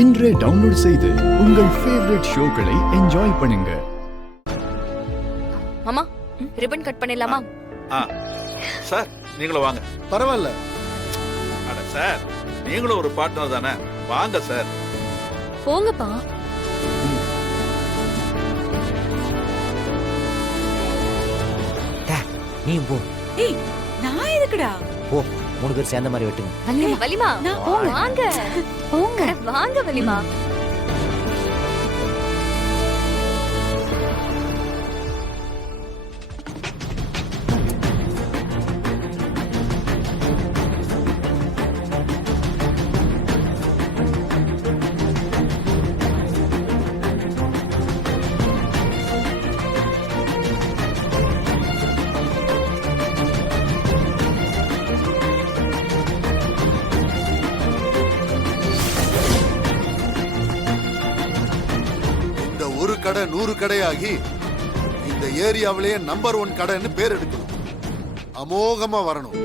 இன்றே டவுன்லோட் செய்து உங்கள் ஃபேவரட் ஷோக்களை என்ஜாய் பண்ணுங்க. மாமா ரிப்பன் கட் பண்ணிடலாமா? சார் நீங்களும் வாங்க. பரவாயில்ல. அட சார் நீங்களும் ஒரு பார்ட்னர் தானே, வாங்க சார். போங்கப்பா. நீ போ. ஏய் நான் எதுக்குடா? போ, 3 பேர் சேர்ந்த மாதிரி வெட்டுங்க. வலிமா வாங்க போங்க, வாங்க வலிமா. ஒரு கடை 100 கடையாகி இந்த ஏரியாவிலேயே நம்பர் 1 கடைன்னு பேர் எடுக்கணும். அமோகமா வரணும்.